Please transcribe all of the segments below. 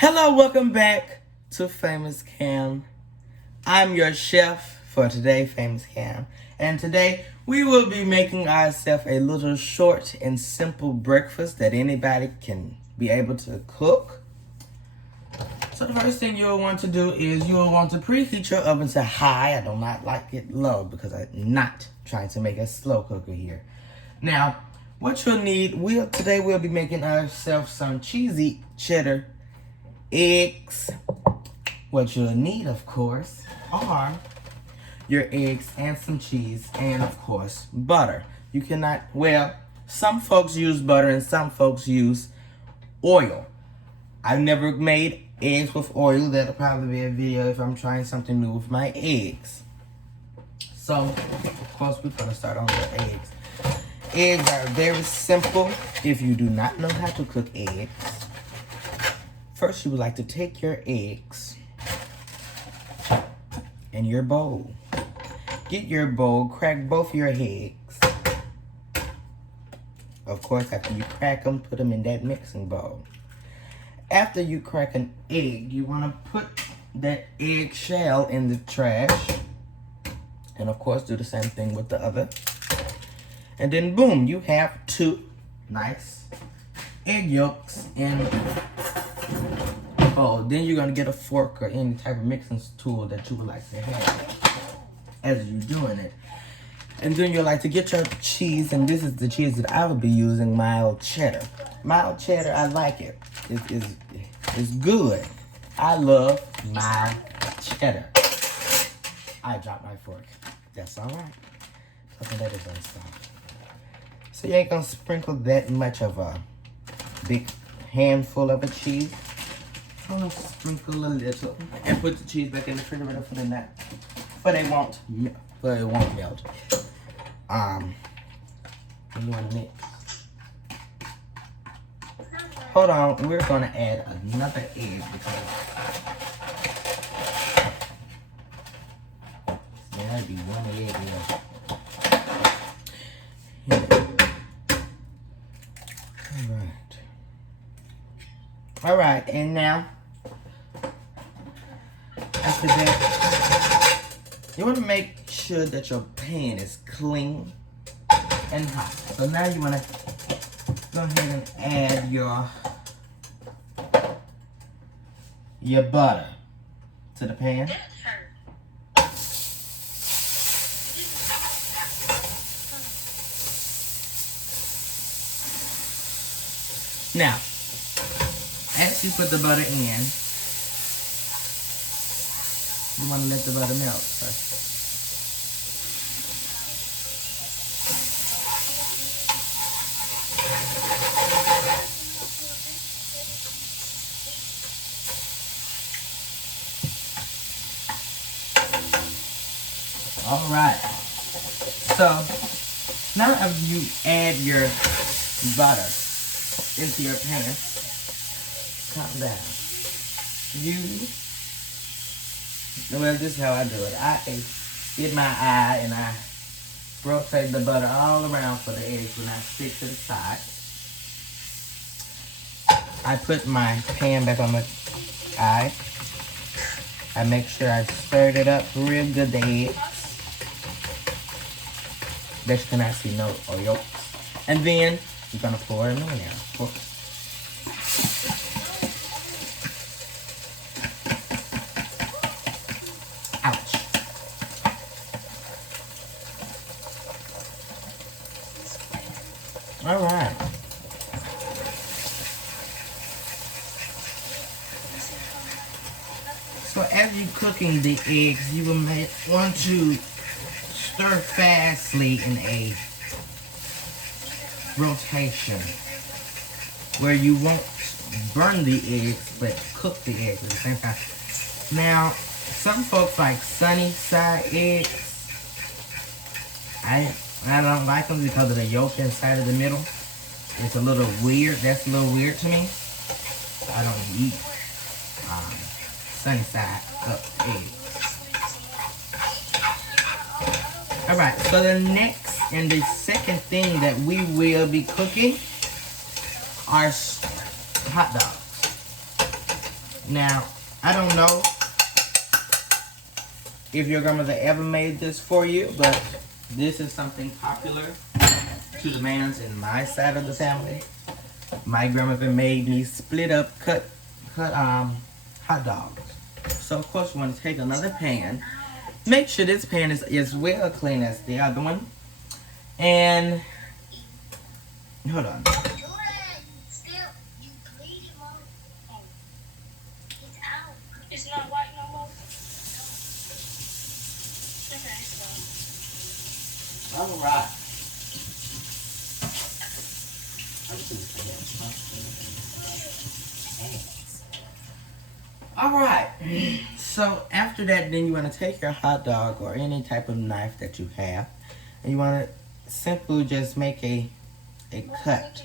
Hello, welcome back to Famous Cam. I'm your chef for today, Famous Cam. And today we will be making ourselves a little short and simple breakfast that anybody can be able to cook. So the first thing you'll want to do is you'll want to preheat your oven to high. I do not like it low because I'm not trying to make a slow cooker here. Now, what you'll need, today we'll be making ourselves some cheesy cheddar eggs. What you'll need, of course, are your eggs and some cheese and, of course, butter. You cannot, well, some folks use butter and some folks use oil. I've never made eggs with oil. That'll probably be a video if I'm trying something new with my eggs. So, of course, we're going to start on the eggs. Eggs are very simple if you do not know how to cook eggs. First, you would like to take your eggs in your bowl. Get your bowl, crack both your eggs. Of course, after you crack them, put them in that mixing bowl. After you crack an egg, you want to put that egg shell in the trash. And of course, do the same thing with the other. And then boom, you have 2 nice egg yolks in the bowl. Then you're gonna get a fork or any type of mixing tool that you would like to have as you're doing it. And then you'll like to get your cheese, and this is the cheese that I would be using, mild cheddar. Mild cheddar, I like it. It's good. I love mild cheddar. I dropped my fork. That's all right. Something that is unstopped. So you ain't gonna sprinkle that much of a big handful of a cheese. I'm gonna sprinkle a little and put the cheese back in the refrigerator for the night. But it won't melt. You wanna mix. Hold on, we're gonna add another egg because there might be one egg left. All right, and now, after that, you want to make sure that your pan is clean and hot. So now you want to go ahead and add your butter to the pan. Now, as you put the butter in, you want to let the butter melt first. All right. So, now after you add your butter into your pan, calm down. Well, this is how I do it. I get my eye and I rotate the butter all around for the eggs when I stick to the side. I put my pan back on the eye. I make sure I stirred it up real good, the eggs. That you cannot see no yolks. And then you're gonna pour it in there, of course. Ouch. All right. So as you're cooking the eggs, you will want to stir fastly in a rotation where you won't burn the eggs but cook the eggs at the same time. Now, some folks like sunny side eggs. I don't like them because of the yolk inside of the middle. It's a little weird. That's a little weird to me. I don't eat sunny side up eggs. Alright, so the next and the second thing that we will be cooking are hot dogs. Now, I don't know if your grandmother ever made this for you, but this is something popular to the mans in my side of the family. My grandmother made me split up, cut hot dogs. So of course you want to take another pan. Make sure this pan is as well clean as the other one. And hold on. It's not white no more. Okay, All right. All right. So after that, then you want to take your hot dog or any type of knife that you have, and you want to simply just make a cut,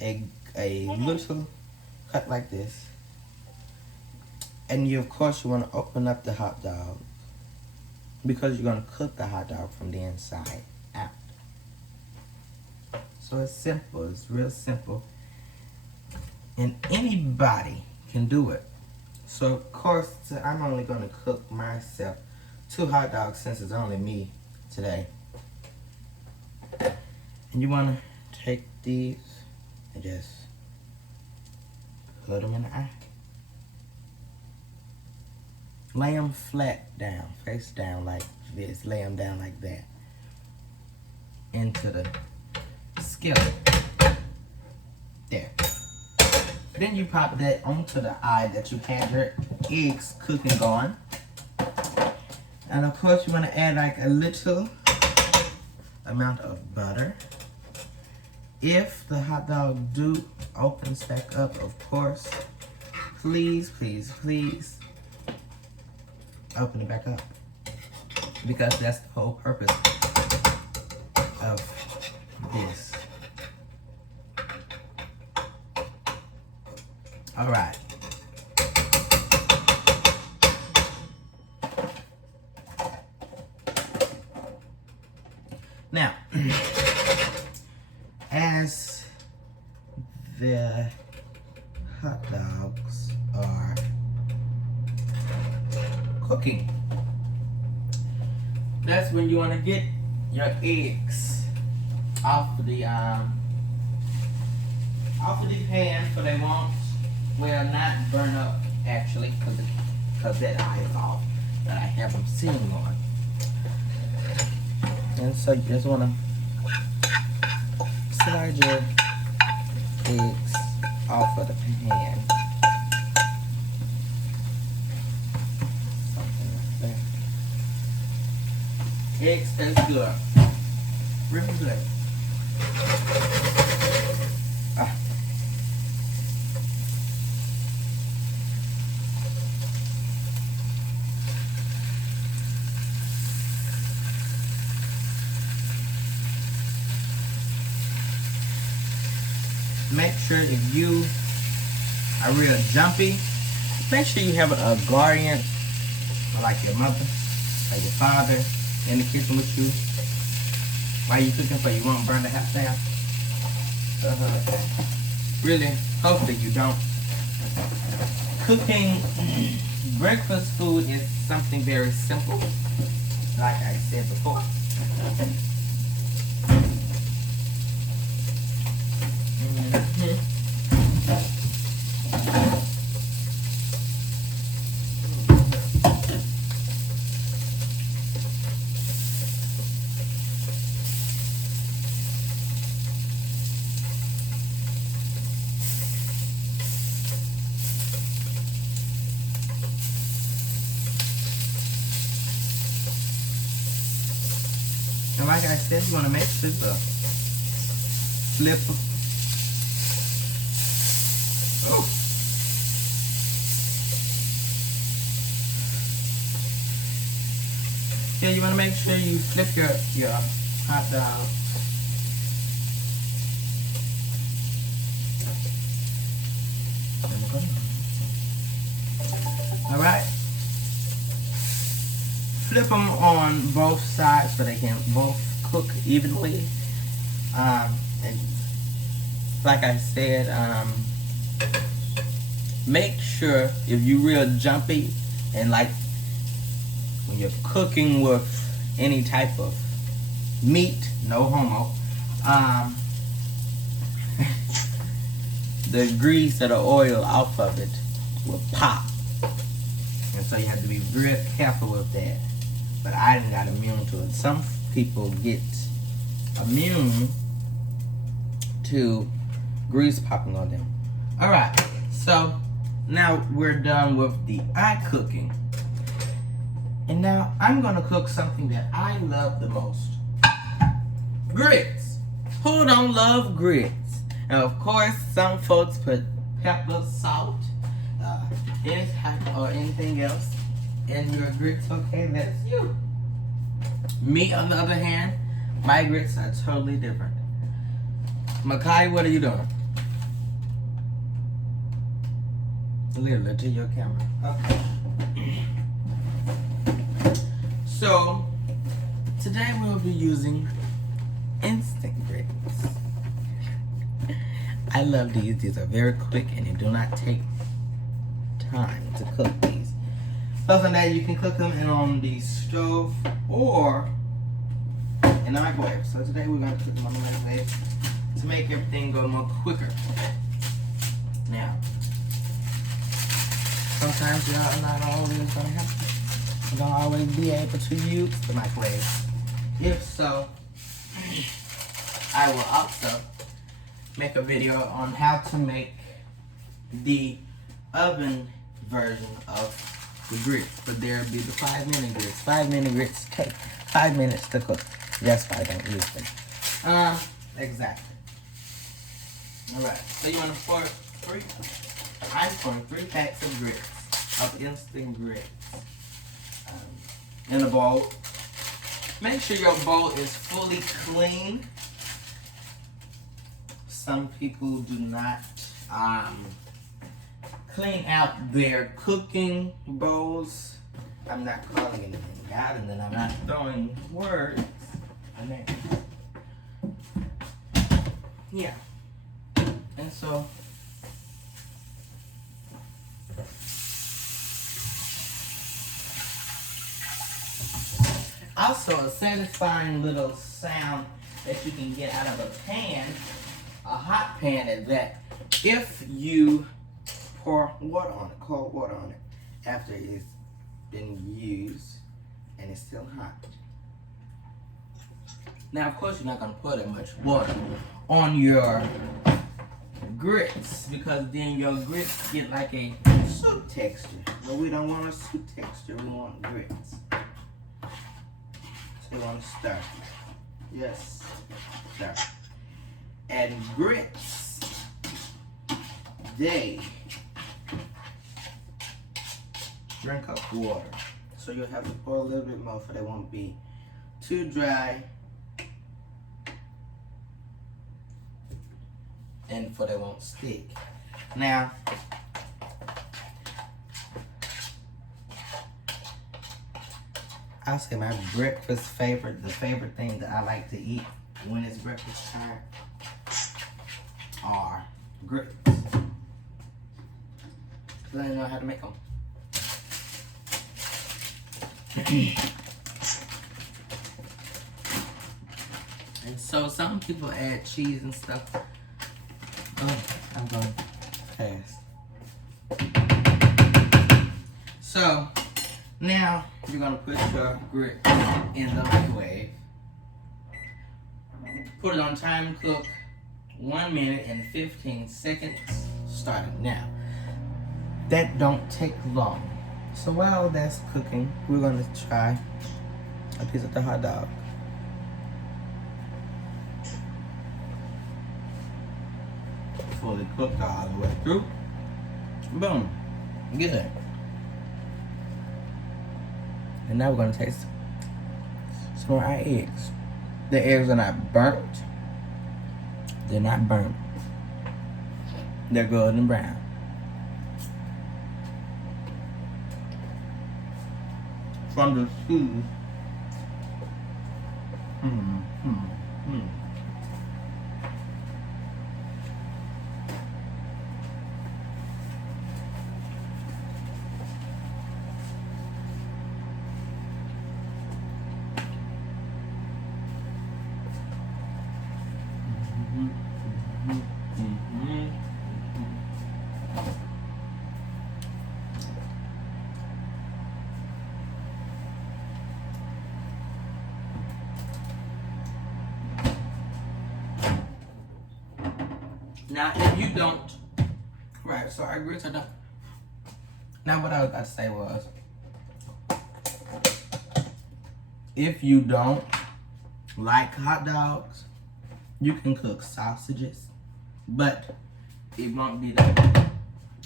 a little cut like this, and you of course you want to open up the hot dog because you're going to cook the hot dog from the inside out. So it's simple. It's real simple. And anybody can do it. So of course, I'm only going to cook myself 2 hot dogs since it's only me today. And you want to take these and just put them in the eye. Lay them flat down, face down like this. Lay them down like that into the skillet. There. Then you pop that onto the eye that you had your eggs cooking going. And of course you want to add like a little amount of butter. If the hot dog do opens back up, of course, please, please, please open it back up. Because that's the whole purpose of this. All right. Now, as the hot dogs are cooking, that's when you want to get your eggs off the pan, so they won't, well, not burn up actually, because that eye is off that I have them sitting on. And so you just want to slide your eggs off of the pan. Something like that. Eggs taste good. Really good. Make sure if you are real jumpy, make sure you have a guardian, like your mother or your father, in the kitchen with you while you're cooking, so you won't burn the house down. Really, hopefully you don't. Cooking breakfast food is something very simple, like I said before. And like I said, you want to make sure the flip. Oh. Yeah, you want to make sure you flip your hot dog. All right. Flip them on both sides so they can both cook evenly. And like I said, make sure if you real jumpy and like when you're cooking with any type of meat, no homo, the grease or the oil off of it will pop. And so you have to be real careful with that. But I didn't got immune to it. Some people get immune to grease popping on them. Alright, so now we're done with the eye cooking. And now I'm gonna cook something that I love the most. Grits. Who don't love grits? And of course, some folks put pepper, salt, any type or anything else in your grits. Okay, that's you. Me, on the other hand, my grits are totally different. Makai, what are you doing? Literally to your camera. Okay. So, today we'll be using instant grits. I love these. These are very quick and they do not take time to cook these. Other than that, you can cook them on the stove or in the microwave. So today we're going to cook them on the microwave to make everything go more quicker. Now, sometimes y'all are not always going to have to. You don't always be able to use the microwave. If so, I will also make a video on how to make the oven version of the grits. But there'll be the 5-minute grits. 5-minute grits take 5 minutes to cook. That's why I don't use them. Exactly. Alright, so you want to pour 3? I'm pouring 3 packs of grits, of instant grits. In a bowl. Make sure your bowl is fully clean. Some people do not clean out their cooking bowls. I'm not calling anything out, and then I'm not throwing words. And then, yeah. And so, also a satisfying little sound that you can get out of a pan, a hot pan at that, if you pour water on it, cold water on it, after it's been used and it's still hot. Now, of course, you're not going to pour that much water on your grits because then your grits get like a soup texture. But we don't want a soup texture, we want grits. So you want to stir. Yes, stir. And grits, they drink up water. So you'll have to pour a little bit more so they won't be too dry and for they won't stick. Now, I'll say my breakfast favorite, the favorite thing that I like to eat when it's breakfast time are grits. Because I know how to make them. And so some people add cheese and stuff. Oh, I'm going fast. So now you're gonna put your grit in the microwave. Put it on time cook 1 minute and 15 seconds starting now. That don't take long. So while that's cooking, we're gonna try a piece of the hot dog. Fully cooked all the way through. Boom. Good. And now we're gonna taste some of our eggs. The eggs are not burnt. They're not burnt. They're golden brown. From the food. Now, if you don't, right? Sorry, grits are done. Now, what I was about to say was, if you don't like hot dogs, you can cook sausages, but it won't be the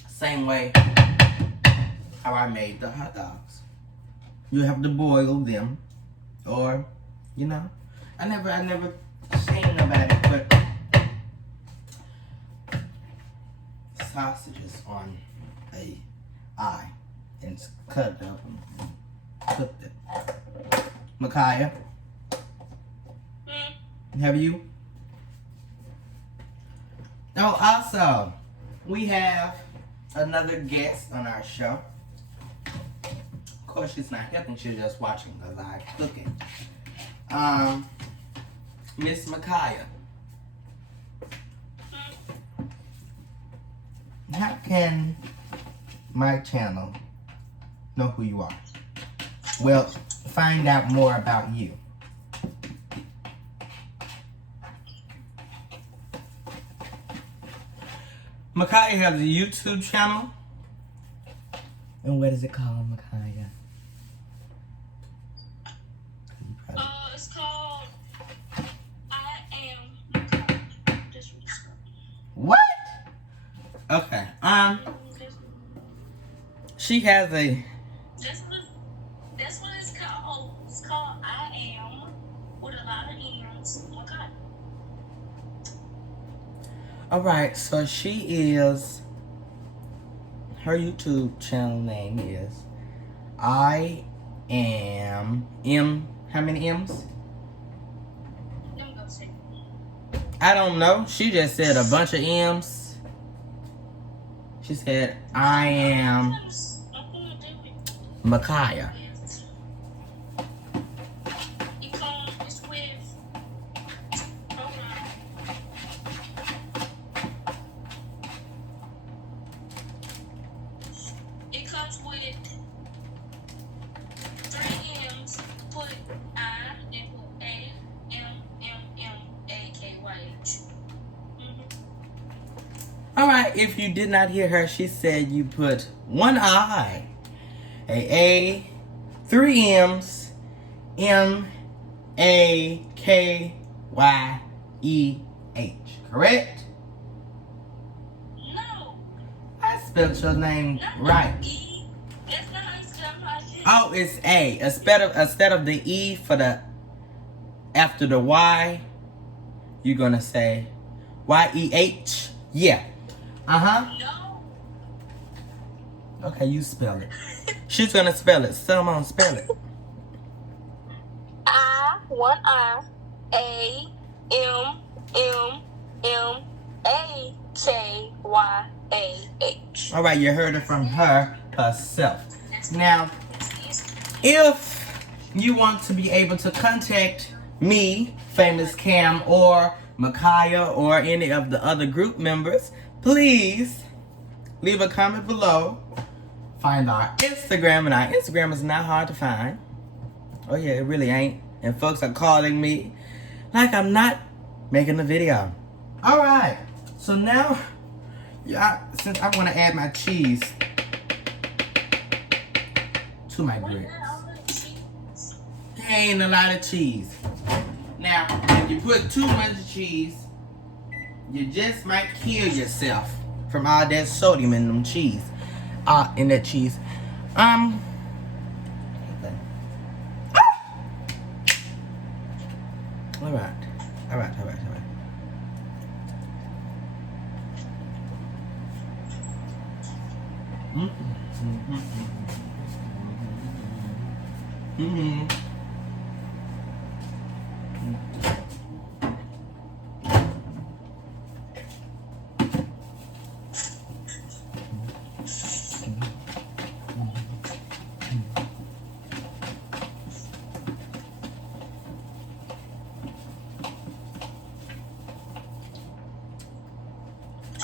same way how I made the hot dogs. You have to boil them, or, you know, I never seen nobody put sausages on a eye and cut it up and cook it. Micaiah, have you? Oh, also, we have another guest on our show. Of course, she's not helping, she's just watching the live cooking. Miss Micaiah. How can my channel know who you are? Well, find out more about you. Micaiah has a YouTube channel. And what is it called, Micaiah? It's called I Am Micaiah. This one's called. What? Okay. She has a. That's what it's called. It's called I Am with a lot of M's. Micaiah. Alright, so she is. Her YouTube channel name is I Am M. How many M's? Let me go see. I don't know. She just said a bunch of M's. She said I am Micaiah. It comes with. Hold on. It comes with 3 M's. Put I, then put A, M, A, K, Y, H. Alright, if you did not hear her, she said you put one I, a, 3 M's, M, A, K, Y, E, H. Correct? No. I spelled your name Not right. E. That's not how you spell my shit. Oh, it's A. Instead of the E for the after the Y, you're gonna say Y-E-H. Yeah. Uh-huh. No. Okay, you spell it. She's gonna spell it. Someone spell it. One I, A, M, A, K, Y, A, H. Alright, you heard it from her herself. Now, if you want to be able to contact me, Famous Cam, or Micaiah, or any of the other group members, please leave a comment below. Find our Instagram, and our Instagram is not hard to find. Oh yeah, it really ain't. And folks are calling me like I'm not making a video. Alright, so now, since I want to add my cheese to my grits. There ain't a lot of cheese. Now, if you put too much cheese, you just might kill yourself from all that sodium in them cheese. In that cheese. Alright.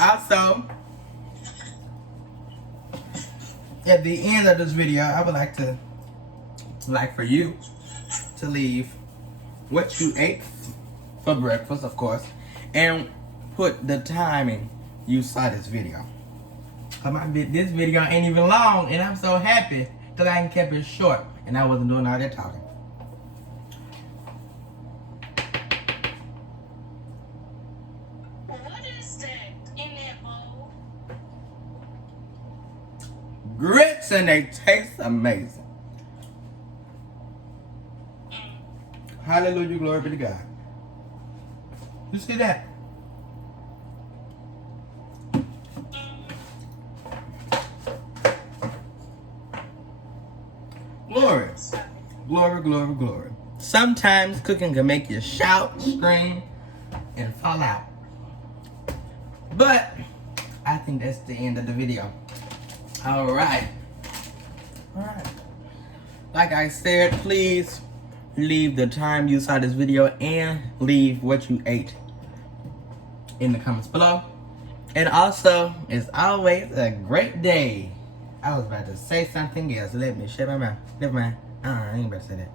Also, at the end of this video, I would like for you to leave what you ate for breakfast, of course, and put the timing you saw this video. This video ain't even long, and I'm so happy because I can keep it short and I wasn't doing all that talking. What is that in that bowl? Grits, and they taste amazing. Hallelujah, glory be to God. You see that? Glory. Glory, glory, glory. Sometimes cooking can make you shout, scream, and fall out. But I think that's the end of the video. Alright. Like I said, please leave the time you saw this video and leave what you ate in the comments below. And also, it's always a great day. I was about to say something else. Let me shut my mouth. Never mind. I ain't about to say that.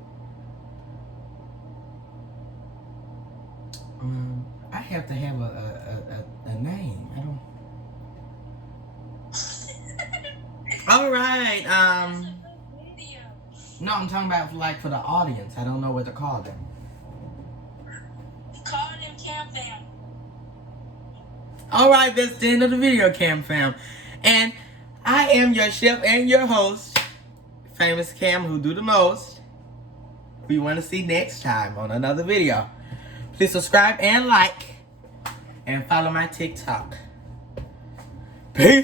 I have to have a name. I don't. All right. No, I'm talking about like for the audience. I don't know what to call them. Call them Cam Fam. All right, that's the end of the video, Cam Fam. And I am your chef and your host, Famous Cam, who do the most. Who you want to see next time on another video. Please subscribe and like. And follow my TikTok. Peace.